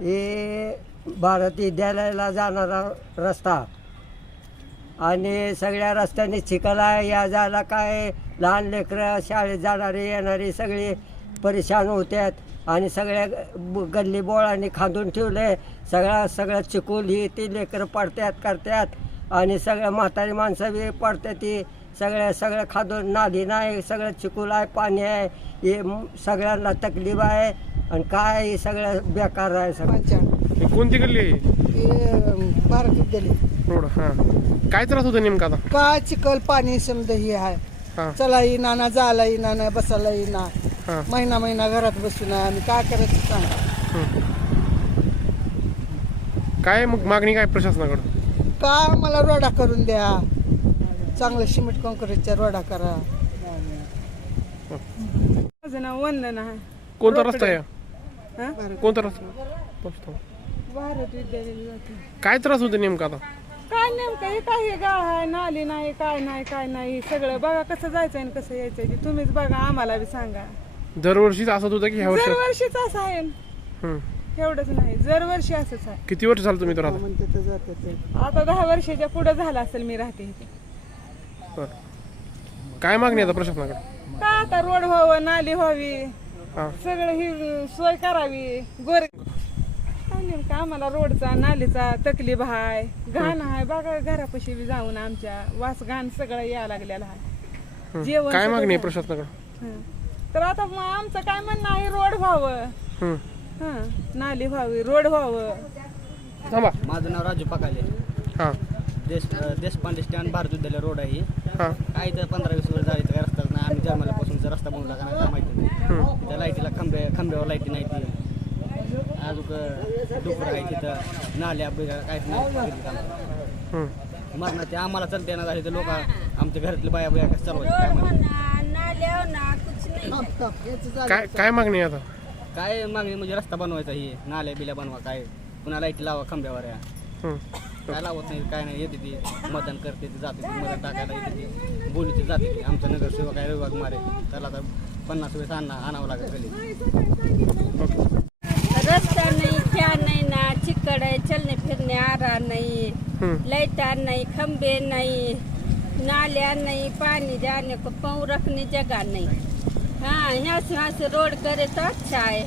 हे भारत विद्यालयाला जाणारा रस्ता आणि सगळ्या रस्त्याने चिखल आहे. या जायला काय लहान लेकरं शाळेत जाणारे येणारे सगळे परेशान होतात आणि सगळ्या गल्ली बोळांनी खांदून ठेवले. सगळं चिखल ही ती लेकरं पडतात करतात आणि सगळ्या म्हातारी माणसं बी पडतात. ती सगळं खांदून नाली नाही, सगळं चिखल आहे, पाणी आहे. हे सगळ्यांना तकलीफ आहे आणि काय हे सगळं बेकार आहे सगळं. कोणती गल्ली आहे? भारत विद्यालय रोड. हां, काय त्रास होतो नेमका आता? काय चिखल पाणी समजा हे आहे. हां चला येईना ना, जायला येईना ना, बसायला येईना. हां महिना घरात बसून आहे. आम्ही काय करायचं सांग. काय मग मागणी काय प्रशासनाकडं? का मला रोडा करून द्या, चांगलं सिमेंट काँक्रीटच्या रोडा करा. माझं नाव वंदना आहे. कोणता रस्ता आहे? हा? कोणता रस्ता? भारत विद्यालय जाते. काय त्रास होतो नेमका आता? काय नेमकं हे काही गाळ आहे, नाली नाही, काय नाही सगळं बघा. कसं जायचं आणि कसं यायचं ते तुम्हीच बघा, आम्हाला बी सांगा. दरवर्षीच असत होतं की ह्या वर्षी? दरवर्षीच असं आहे. हं. एवढंच नाही, दरवर्षी असंच आहे. किती वर्ष झालं तुम्ही तर आता? म्हणते तर जाते ते. आता 10 वर्षाच्या पुढे झालं असेल मी राहते इथे. बरं. काय मागणी आता प्रशासनाकडे? काय आता रोड व्हावं, नाली व्हावी, हां सगळं ही सोय करावी. गोरे काय नेमकं आम्हाला रोडचा नालीचा तकलीफ आहे, घाण आहे. बघा घरापाशी बी जाऊन आमच्या वास घाण सगळं यायला लागलेलं आहे. हं. जेवण काय सगळं मागणी आहे झालं. प्रशासनाकडे? हं. तर आता मग आमचं काय म्हणणं आहे, रोड व्हावं, हं. नाली व्हावी, रोड व्हावं. थांबा. माझं नाव राजू पकाले. हां देशपांडे स्टँड भारत विद्यालय रोड आहे. हां काय तर 15-20 वर्ष झाली तर काय रस्ता नाही. आम्ही जन्माल्यापासूनचा रस्ता बनवला का नाही काय माहिती नाही. त्या लाईटीला खांब्यावर लाईटी नाही. ती अजून डुकर आहे तिथं, नाल्या काहीच नाही. हं. मरणा ते आम्हाला चलते ना झाली तर लोक आमच्या घरातले बाया कसं चालवायचे काय माहिती. काय मागणी आहे आता? काय मागणी म्हणजे रस्ता बनवायचा, ही नाल्या बिल्या बनवा, काय पुन्हा लाईट लावा खांब्यावर. हं. काय लावत नाही, काय नाही. येते ती मतदान करते, ती जाते, ती मतदान टाकायला येते, ती बोलते जाते. ती आमचा नगरसेवक आहे विभाग मारे, त्याला आता 50 वेळेस आणावं लागेल गली. रस्ता नाही, क्या नाही ना, चिकड आहे, चलने फिरने आरा नाही, लाइटा नहीं, खंबे नहीं, नालिया नहीं, पानी जाने को पाँव रखने जगह नहीं. हाँ, यहाँ से रोड करे तो अच्छा है.